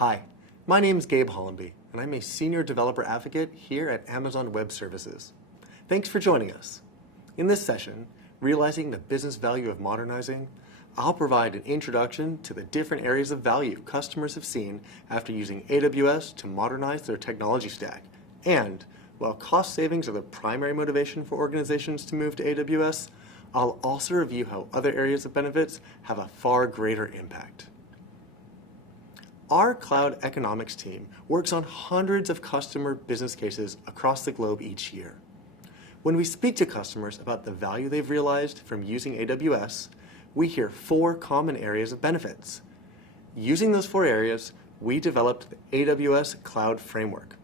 Hi, my name is Gabe Hollenby, and I'm a Senior Developer Advocate here at Amazon Web Services. Thanks for joining us. In this session, Realizing the Business Value of Modernizing, I'll provide an introduction to the different areas of value customers have seen after using AWS to modernize their technology stack. And while cost savings are the primary motivation for organizations to move to AWS, I'll also review how other areas of benefits have a far greater impact. Our cloud economics team works on hundreds of customer business cases across the globe each year. When we speak to customers about the value they've realized from using AWS, we hear 4 common areas of benefits. Using those 4 areas, we developed the AWS Cloud Framework.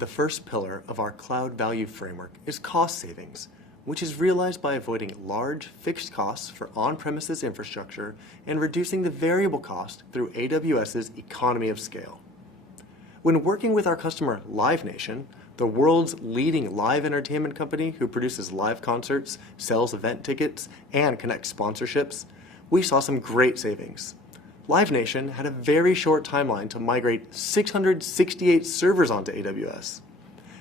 The first pillar of our Cloud Value Framework is cost savings, which is realized by avoiding large fixed costs for on-premises infrastructure and reducing the variable cost through AWS's economy of scale. When working with our customer Live Nation, the world's leading live entertainment company who produces live concerts, sells event tickets, and connects sponsorships, we saw some great savings. Live Nation had a very short timeline to migrate 668 servers onto AWS.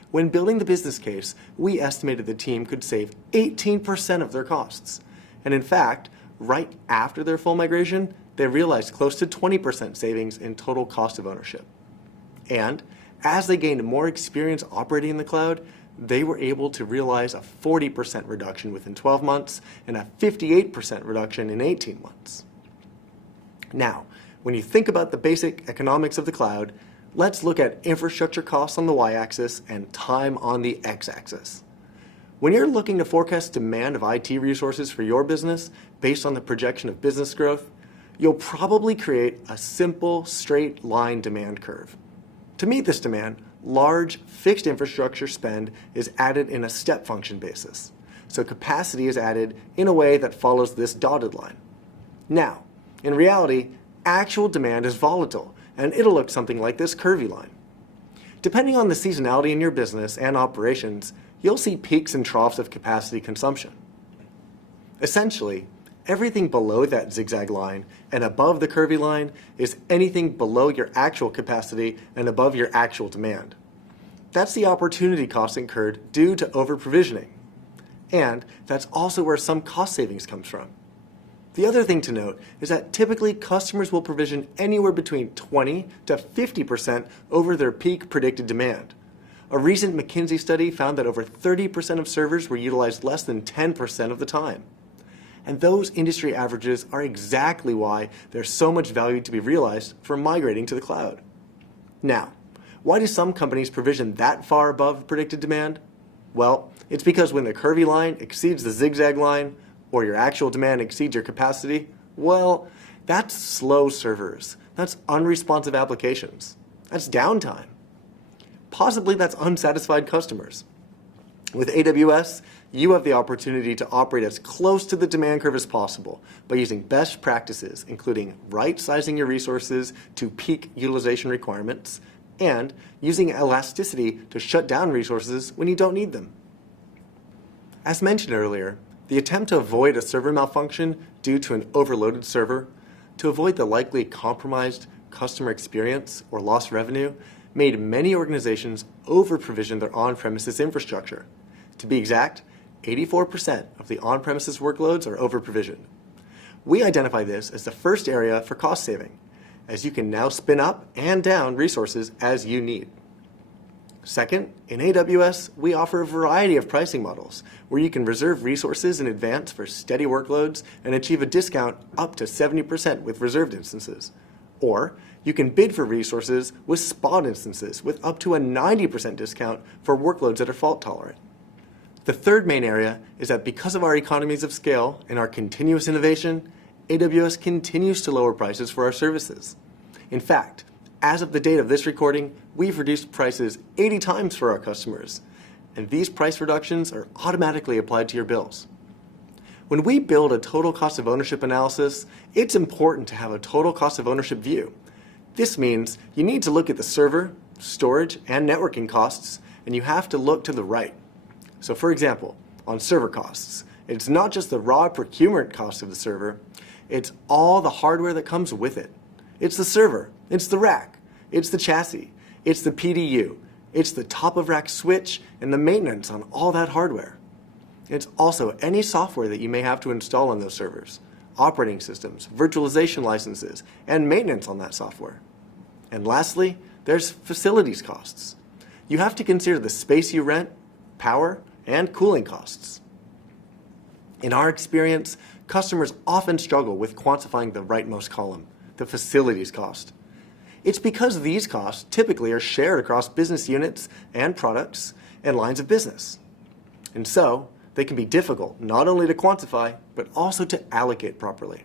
When building the business case, we estimated the team could save 18% of their costs. And in fact, right after their full migration, they realized close to 20% savings in total cost of ownership. And as they gained more experience operating in the cloud, they were able to realize a 40% reduction within 12 months and a 58% reduction in 18 months. Now, when you think about the basic economics of the cloud, let's look at infrastructure costs on the y-axis and time on the x-axis. When you're looking to forecast demand of IT resources for your business based on the projection of business growth, you'll probably create a simple straight line demand curve. To meet this demand, large fixed infrastructure spend is added in a step function basis. So capacity is added in a way that follows this dotted line. Now, in reality, actual demand is volatile, and it'll look something like this curvy line. Depending on the seasonality in your business and operations, you'll see peaks and troughs of capacity consumption. Essentially, everything below that zigzag line and above the curvy line is anything below your actual capacity and above your actual demand. That's the opportunity cost incurred due to over-provisioning. And that's also where some cost savings comes from. The other thing to note is that typically customers will provision anywhere between 20 to 50% over their peak predicted demand. A recent McKinsey study found that over 30% of servers were utilized less than 10% of the time. And those industry averages are exactly why there's so much value to be realized from migrating to the cloud. Now, why do some companies provision that far above predicted demand? Well, it's because when the curvy line exceeds the zigzag line, or your actual demand exceeds your capacity, well, that's slow servers. That's unresponsive applications. That's downtime. Possibly that's unsatisfied customers. With AWS, you have the opportunity to operate as close to the demand curve as possible by using best practices, including right-sizing your resources to peak utilization requirements and using elasticity to shut down resources when you don't need them. As mentioned earlier, the attempt to avoid a server malfunction due to an overloaded server, to avoid the likely compromised customer experience or lost revenue, made many organizations over-provision their on-premises infrastructure. To be exact, 84% of the on-premises workloads are over-provisioned. We identify this as the first area for cost saving, as you can now spin up and down resources as you need. Second, in AWS, we offer a variety of pricing models where you can reserve resources in advance for steady workloads and achieve a discount up to 70% with reserved instances. Or you can bid for resources with spot instances with up to a 90% discount for workloads that are fault tolerant. The third main area is that because of our economies of scale and our continuous innovation, AWS continues to lower prices for our services. In fact, as of the date of this recording, we've reduced prices 80 times for our customers, and these price reductions are automatically applied to your bills. When we build a total cost of ownership analysis, it's important to have a total cost of ownership view. This means you need to look at the server, storage, and networking costs, and you have to look to the right. So for example, on server costs, it's not just the raw procurement cost of the server, it's all the hardware that comes with it. It's the server, it's the rack, it's the chassis, it's the PDU, it's the top-of-rack switch, and the maintenance on all that hardware. It's also any software that you may have to install on those servers, operating systems, virtualization licenses, and maintenance on that software. And lastly, there's facilities costs. You have to consider the space you rent, power, and cooling costs. In our experience, customers often struggle with quantifying the rightmost column, the facilities cost. It's because these costs typically are shared across business units and products and lines of business. And so, they can be difficult not only to quantify, but also to allocate properly.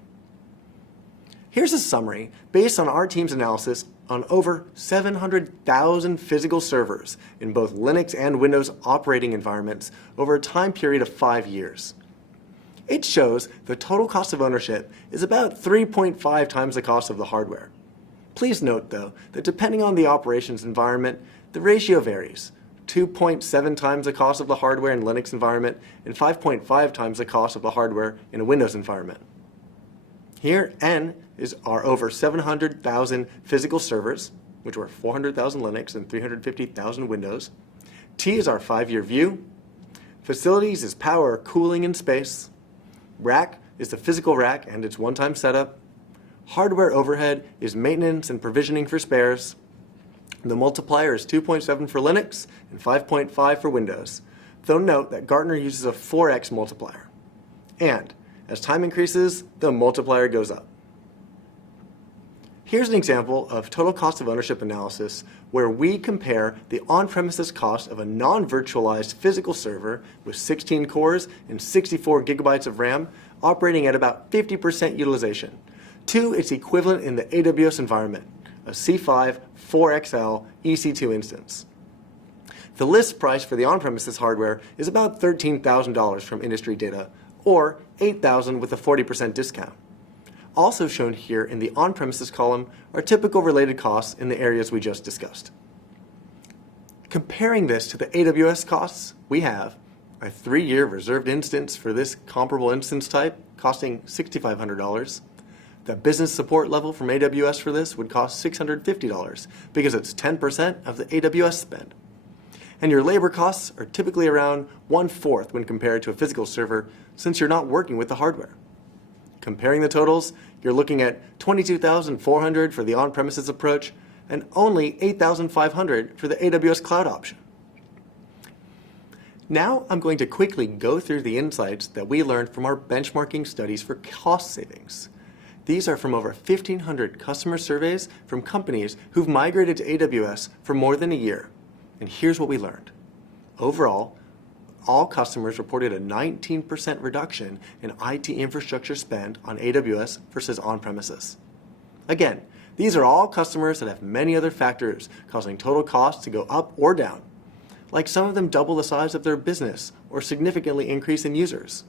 Here's a summary based on our team's analysis on over 700,000 physical servers in both Linux and Windows operating environments over a time period of 5 years. It shows the total cost of ownership is about 3.5 times the cost of the hardware. Please note, though, that depending on the operations environment, the ratio varies. 2.7 times the cost of the hardware in Linux environment and 5.5 times the cost of the hardware in a Windows environment. Here, N is our over 700,000 physical servers, which were 400,000 Linux and 350,000 Windows. T is our 5-year view. Facilities is power, cooling, and space. Rack is the physical rack and its one-time setup. Hardware overhead is maintenance and provisioning for spares. The multiplier is 2.7 for Linux and 5.5 for Windows, though note that Gartner uses a 4x multiplier. And as time increases, the multiplier goes up. Here's an example of total cost of ownership analysis where we compare the on-premises cost of a non-virtualized physical server with 16 cores and 64 gigabytes of RAM operating at about 50% utilization to its equivalent in the AWS environment, a C5 4XL EC2 instance. The list price for the on-premises hardware is about $13,000 from industry data, or $8,000 with a 40% discount. Also shown here in the on-premises column are typical related costs in the areas we just discussed. Comparing this to the AWS costs, we have a 3-year reserved instance for this comparable instance type costing $6,500. The business support level from AWS for this would cost $650 because it's 10% of the AWS spend. And your labor costs are typically around 1/4 when compared to a physical server since you're not working with the hardware. Comparing the totals, you're looking at $22,400 for the on-premises approach and only $8,500 for the AWS Cloud option. Now I'm going to quickly go through the insights that we learned from our benchmarking studies for cost savings. These are from over 1,500 customer surveys from companies who've migrated to AWS for more than a year. And here's what we learned. Overall, all customers reported a 19% reduction in IT infrastructure spend on AWS versus on-premises. Again, these are all customers that have many other factors causing total costs to go up or down, like some of them double the size of their business or significantly increase in users.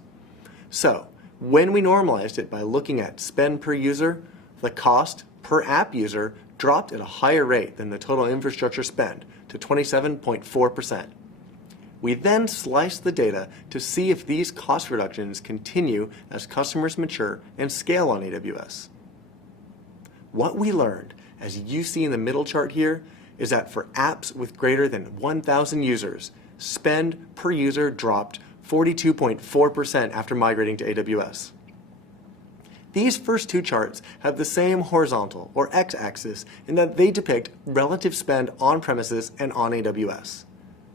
So, when we normalized it by looking at spend per user, the cost per app user dropped at a higher rate than the total infrastructure spend to 27.4%. We then sliced the data to see if these cost reductions continue as customers mature and scale on AWS. What we learned, as you see in the middle chart here, is that for apps with greater than 1,000 users, spend per user dropped 42.4% after migrating to AWS. These first two charts have the same horizontal or x-axis in that they depict relative spend on premises and on AWS.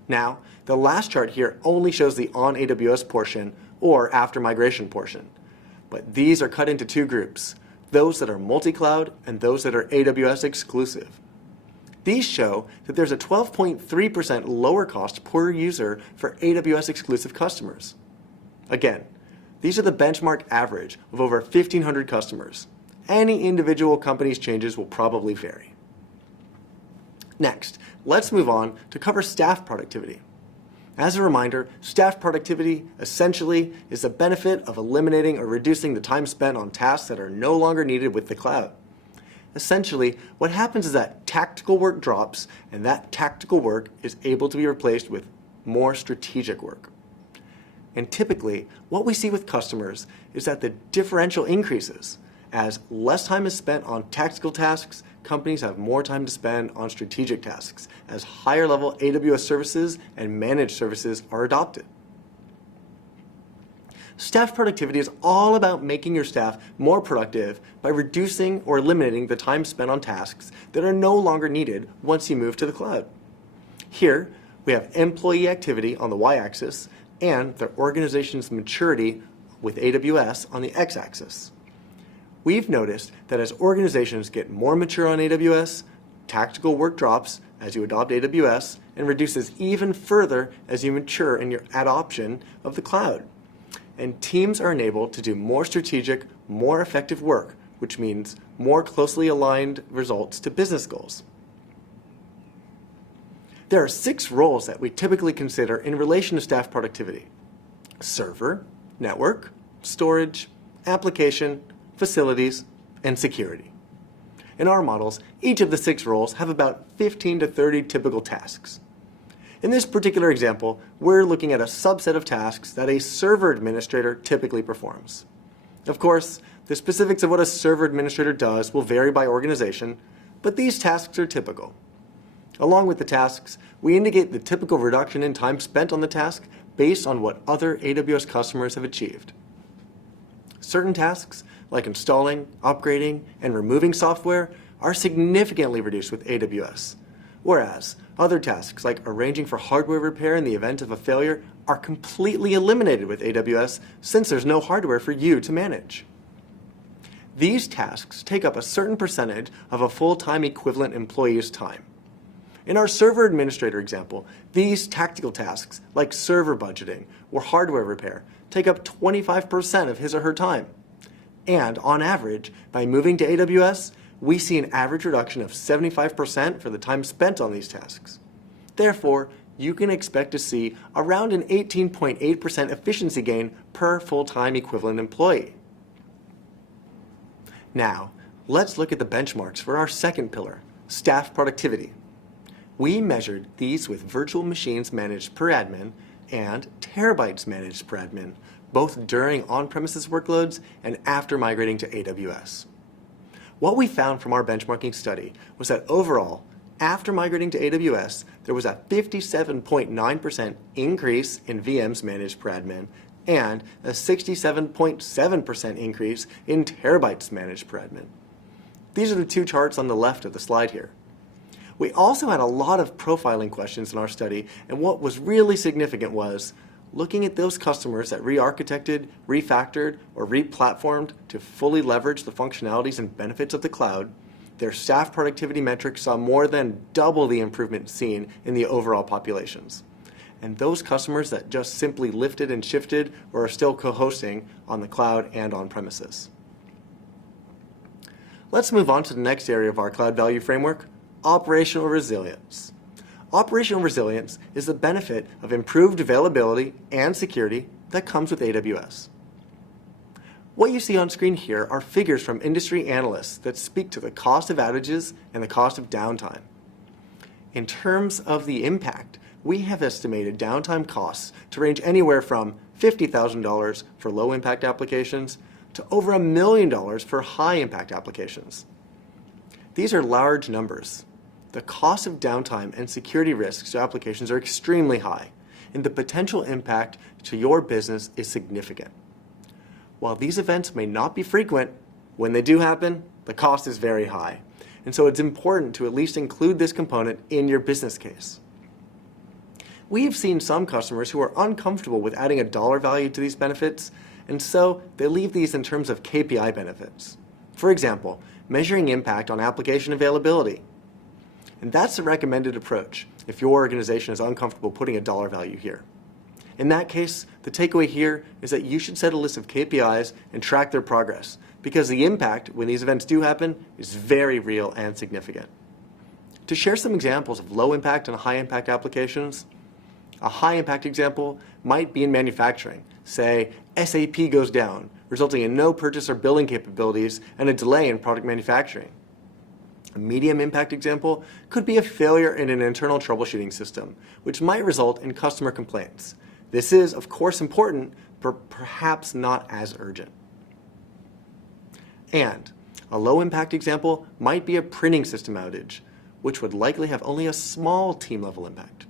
Now, the last chart here only shows the on AWS portion or after migration portion. But these are cut into two groups, those that are multi-cloud and those that are AWS exclusive. These show that there's a 12.3% lower cost per user for AWS exclusive customers. Again, these are the benchmark average of over 1,500 customers. Any individual company's changes will probably vary. Next, let's move on to cover staff productivity. As a reminder, staff productivity essentially is the benefit of eliminating or reducing the time spent on tasks that are no longer needed with the cloud. Essentially, what happens is that tactical work drops, and that tactical work is able to be replaced with more strategic work. And typically, what we see with customers is that the differential increases As less time is spent on tactical tasks, companies have more time to spend on strategic tasks as higher-level AWS services and managed services are adopted. Staff productivity is all about making your staff more productive by reducing or eliminating the time spent on tasks that are no longer needed once you move to the cloud. Here, we have employee activity on the y-axis and their organization's maturity with AWS on the x-axis. We've noticed that as organizations get more mature on AWS, tactical work drops as you adopt AWS and reduces even further as you mature in your adoption of the cloud. And teams are enabled to do more strategic, more effective work, which means more closely aligned results to business goals. There are 6 roles that we typically consider in relation to staff productivity: server, network, storage, application, facilities, and security. In our models, each of the 6 roles have about 15 to 30 typical tasks. In this particular example, we're looking at a subset of tasks that a server administrator typically performs. Of course, the specifics of what a server administrator does will vary by organization, but these tasks are typical. Along with the tasks, we indicate the typical reduction in time spent on the task based on what other AWS customers have achieved. Certain tasks, like installing, upgrading, and removing software, are significantly reduced with AWS, whereas other tasks, like arranging for hardware repair in the event of a failure, are completely eliminated with AWS since there's no hardware for you to manage. These tasks take up a certain percentage of a full-time equivalent employee's time. In our server administrator example, these tactical tasks, like server budgeting or hardware repair, take up 25% of his or her time. And on average, by moving to AWS, we see an average reduction of 75% for the time spent on these tasks. Therefore, you can expect to see around an 18.8% efficiency gain per full-time equivalent employee. Now, let's look at the benchmarks for our second pillar, staff productivity. We measured these with virtual machines managed per admin and terabytes managed per admin, both during on-premises workloads and after migrating to AWS. What we found from our benchmarking study was that overall, after migrating to AWS, there was a 57.9% increase in VMs managed per admin and a 67.7% increase in terabytes managed per admin. These are the 2 charts on the left of the slide here. We also had a lot of profiling questions in our study, and what was really significant was looking at those customers that re-architected, refactored, or re-platformed to fully leverage the functionalities and benefits of the cloud. Their staff productivity metrics saw more than double the improvement seen in the overall populations. And those customers that just simply lifted and shifted or are still co-hosting on the cloud and on premises. Let's move on to the next area of our cloud value framework, operational resilience. Operational resilience is the benefit of improved availability and security that comes with AWS. What you see on screen here are figures from industry analysts that speak to the cost of outages and the cost of downtime. In terms of the impact, we have estimated downtime costs to range anywhere from $50,000 for low-impact applications to over $1 million for high-impact applications. These are large numbers. The cost of downtime and security risks to applications are extremely high, and the potential impact to your business is significant. While these events may not be frequent, when they do happen, the cost is very high. And so it's important to at least include this component in your business case. We've seen some customers who are uncomfortable with adding a dollar value to these benefits, and so they leave these in terms of KPI benefits. For example, measuring impact on application availability. And that's the recommended approach if your organization is uncomfortable putting a dollar value here. In that case, the takeaway here is that you should set a list of KPIs and track their progress, because the impact when these events do happen is very real and significant. To share some examples of low impact and high impact applications, a high impact example might be in manufacturing. Say, SAP goes down, resulting in no purchase or billing capabilities and a delay in product manufacturing. A medium impact example could be a failure in an internal troubleshooting system, which might result in customer complaints. This is, of course, important, but perhaps not as urgent. And a low-impact example might be a printing system outage, which would likely have only a small team-level impact.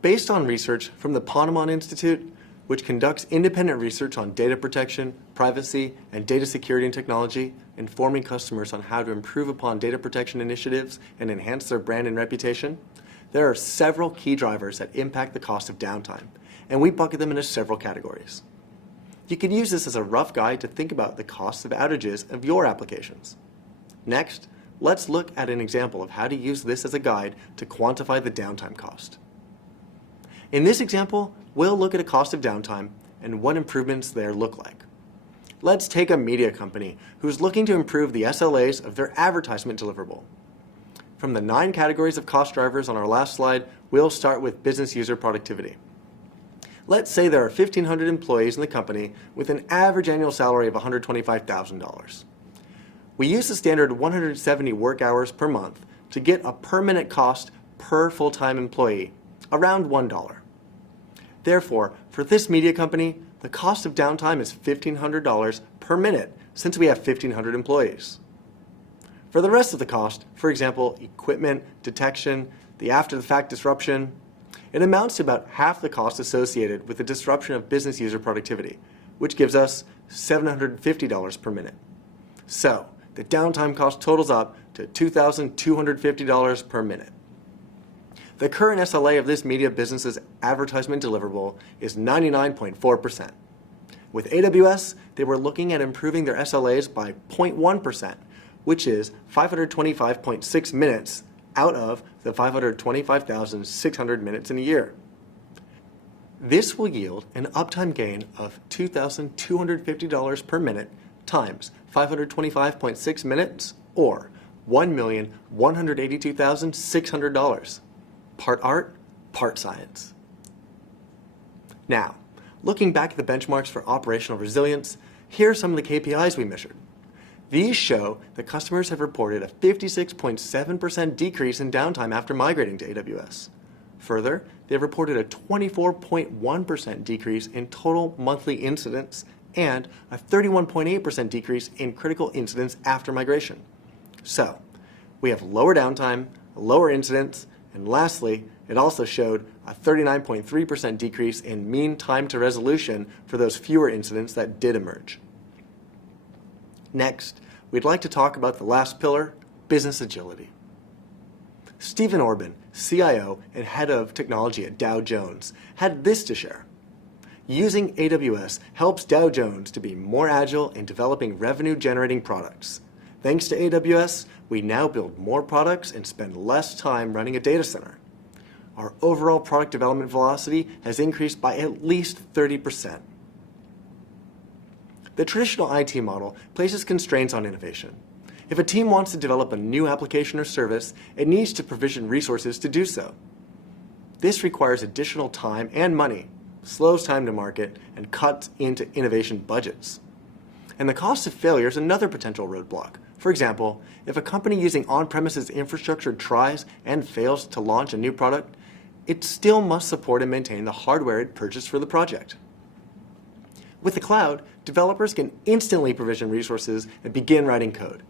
Based on research from the Ponemon Institute, which conducts independent research on data protection, privacy, and data security and technology, informing customers on how to improve upon data protection initiatives and enhance their brand and reputation, there are several key drivers that impact the cost of downtime, and we bucket them into several categories. You can use this as a rough guide to think about the costs of outages of your applications. Next, let's look at an example of how to use this as a guide to quantify the downtime cost. In this example, we'll look at a cost of downtime and what improvements there look like. Let's take a media company who's looking to improve the SLAs of their advertisement deliverable. From the 9 categories of cost drivers on our last slide, we'll start with business user productivity. Let's say there are 1,500 employees in the company with an average annual salary of $125,000. We use the standard 170 work hours per month to get a per minute cost per full-time employee, around $1. Therefore, for this media company, the cost of downtime is $1,500 per minute since we have 1,500 employees. For the rest of the cost, for example, equipment, detection, the after-the-fact disruption, it amounts to about half the cost associated with the disruption of business user productivity, which gives us $750 per minute. So, the downtime cost totals up to $2,250 per minute. The current SLA of this media business's advertisement deliverable is 99.4%. With AWS, they were looking at improving their SLAs by 0.1%, which is 525.6 minutes out of the 525,600 minutes in a year. This will yield an uptime gain of $2,250 per minute times 525.6 minutes, or $1,182,600. Part art, part science. Now, looking back at the benchmarks for operational resilience, here are some of the KPIs we measured. These show that customers have reported a 56.7% decrease in downtime after migrating to AWS. Further, they've reported a 24.1% decrease in total monthly incidents and a 31.8% decrease in critical incidents after migration. So, we have lower downtime, lower incidents, and lastly, it also showed a 39.3% decrease in mean time to resolution for those fewer incidents that did emerge. Next, we'd like to talk about the last pillar, business agility. Stephen Orban, CIO and head of technology at Dow Jones, had this to share. Using AWS helps Dow Jones to be more agile in developing revenue-generating products. Thanks to AWS, we now build more products and spend less time running a data center. Our overall product development velocity has increased by at least 30%. The traditional IT model places constraints on innovation. If a team wants to develop a new application or service, it needs to provision resources to do so. This requires additional time and money, slows time to market, and cuts into innovation budgets. And the cost of failure is another potential roadblock. For example, if a company using on-premises infrastructure tries and fails to launch a new product, it still must support and maintain the hardware it purchased for the project. With the cloud, developers can instantly provision resources and begin writing code.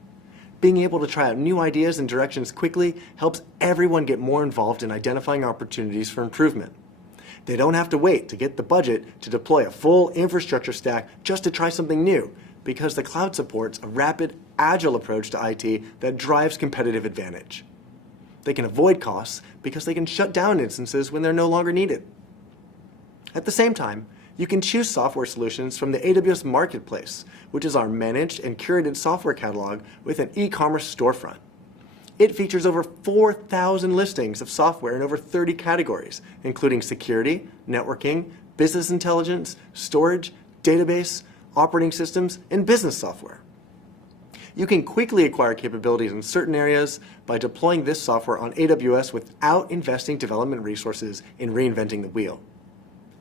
Being able to try out new ideas and directions quickly helps everyone get more involved in identifying opportunities for improvement. They don't have to wait to get the budget to deploy a full infrastructure stack just to try something new, because the cloud supports a rapid, agile approach to IT that drives competitive advantage. They can avoid costs because they can shut down instances when they're no longer needed. At the same time, you can choose software solutions from the AWS Marketplace, which is our managed and curated software catalog with an e-commerce storefront. It features over 4,000 listings of software in over 30 categories, including security, networking, business intelligence, storage, database, operating systems, and business software. You can quickly acquire capabilities in certain areas by deploying this software on AWS without investing development resources in reinventing the wheel.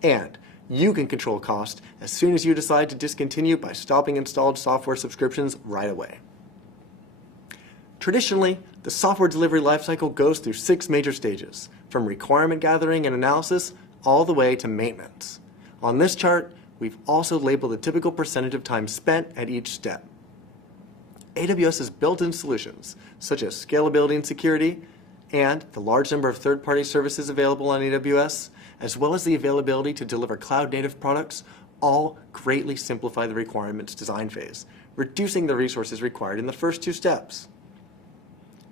And you can control cost as soon as you decide to discontinue by stopping installed software subscriptions right away. Traditionally, the software delivery lifecycle goes through 6 major stages, from requirement gathering and analysis all the way to maintenance. On this chart, we've also labeled the typical percentage of time spent at each step. AWS's built-in solutions, such as scalability and security, and the large number of third-party services available on AWS, as well as the availability to deliver cloud-native products, all greatly simplify the requirements design phase, reducing the resources required in the first two steps.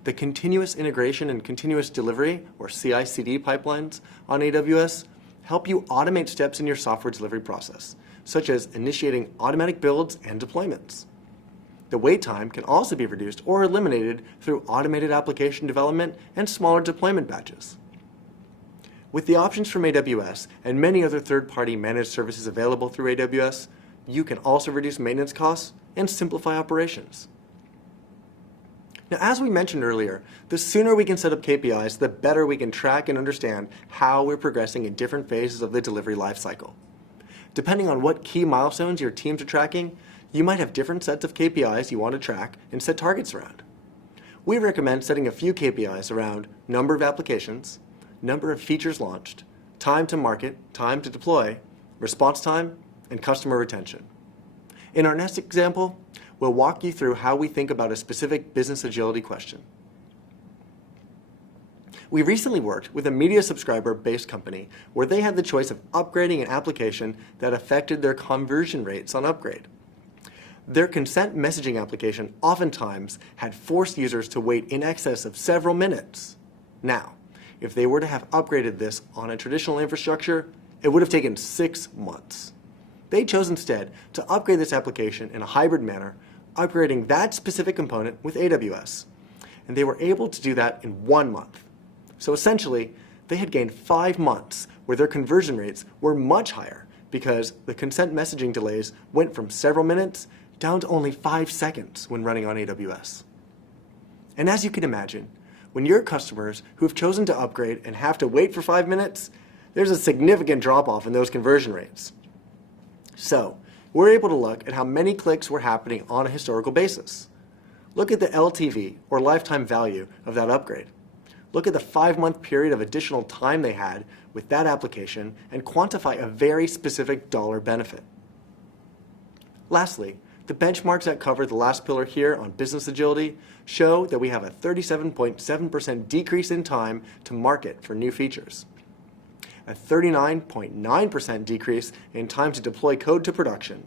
The continuous integration and continuous delivery, or CI/CD pipelines on AWS, help you automate steps in your software delivery process, such as initiating automatic builds and deployments. The wait time can also be reduced or eliminated through automated application development and smaller deployment batches. With the options from AWS and many other third-party managed services available through AWS, you can also reduce maintenance costs and simplify operations. Now, as we mentioned earlier, the sooner we can set up KPIs, the better we can track and understand how we're progressing in different phases of the delivery lifecycle. Depending on what key milestones your teams are tracking, you might have different sets of KPIs you want to track and set targets around. We recommend setting a few KPIs around number of applications, number of features launched, time to market, time to deploy, response time, and customer retention. In our next example, we'll walk you through how we think about a specific business agility question. We recently worked with a media subscriber-based company where they had the choice of upgrading an application that affected their conversion rates on upgrade. Their consent messaging application oftentimes had forced users to wait in excess of several minutes. Now, if they were to have upgraded this on a traditional infrastructure, it would have taken 6 months. They chose instead to upgrade this application in a hybrid manner, upgrading that specific component with AWS. And they were able to do that in 1 month. So essentially, they had gained 5 months where their conversion rates were much higher because the consent messaging delays went from several minutes down to only 5 seconds when running on AWS. And as you can imagine, when your customers who have chosen to upgrade and have to wait for 5 minutes, there's a significant drop-off in those conversion rates. So, we're able to look at how many clicks were happening on a historical basis. Look at the LTV, or lifetime value, of that upgrade. Look at the 5-month period of additional time they had with that application and quantify a very specific dollar benefit. Lastly, the benchmarks that cover the last pillar here on business agility show that we have a 37.7% decrease in time to market for new features, a 39.9% decrease in time to deploy code to production,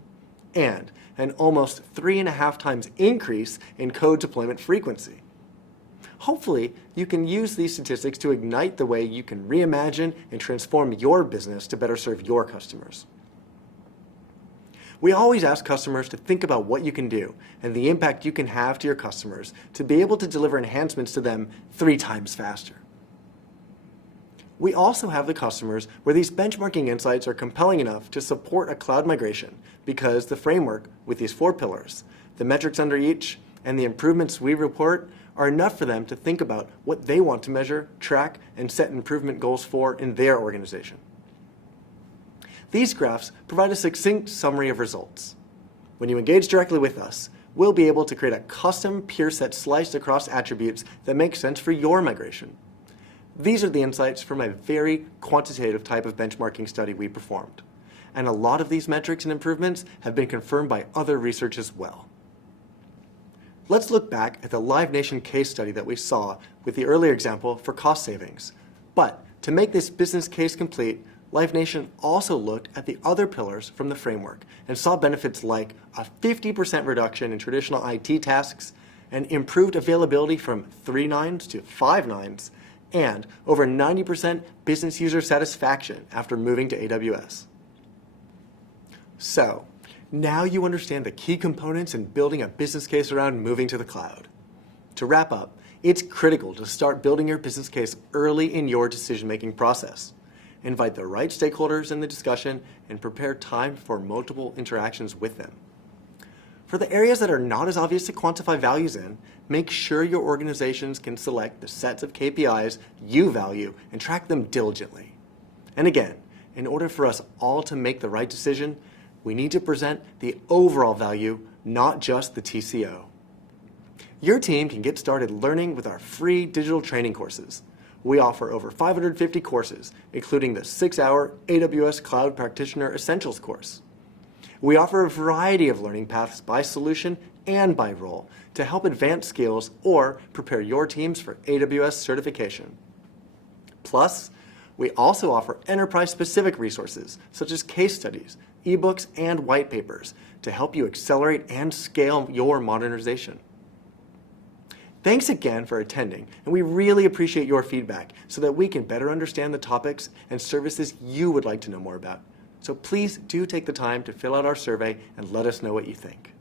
and an almost 3.5 times increase in code deployment frequency. Hopefully, you can use these statistics to ignite the way you can reimagine and transform your business to better serve your customers. We always ask customers to think about what you can do and the impact you can have to your customers to be able to deliver enhancements to them 3 times faster. We also have the customers where these benchmarking insights are compelling enough to support a cloud migration because the framework with these 4 pillars, the metrics under each, and the improvements we report are enough for them to think about what they want to measure, track, and set improvement goals for in their organization. These graphs provide a succinct summary of results. When you engage directly with us, we'll be able to create a custom peer set sliced across attributes that make sense for your migration. These are the insights from a very quantitative type of benchmarking study we performed. And a lot of these metrics and improvements have been confirmed by other research as well. Let's look back at the Live Nation case study that we saw with the earlier example for cost savings. But to make this business case complete, Live Nation also looked at the other pillars from the framework and saw benefits like a 50% reduction in traditional IT tasks, and improved availability from 3 nines to 5 nines, and over 90% business user satisfaction after moving to AWS. So, now you understand the key components in building a business case around moving to the cloud. To wrap up, it's critical to start building your business case early in your decision-making process. Invite the right stakeholders in the discussion and prepare time for multiple interactions with them. For the areas that are not as obvious to quantify values in, make sure your organizations can select the sets of KPIs you value and track them diligently. And again, in order for us all to make the right decision, we need to present the overall value, not just the TCO. Your team can get started learning with our free digital training courses. We offer over 550 courses, including the 6-hour AWS Cloud Practitioner Essentials course. We offer a variety of learning paths by solution and by role to help advance skills or prepare your teams for AWS certification. Plus, we also offer enterprise-specific resources such as case studies, ebooks, and white papers to help you accelerate and scale your modernization. Thanks again for attending, and we really appreciate your feedback so that we can better understand the topics and services you would like to know more about. So please do take the time to fill out our survey and let us know what you think.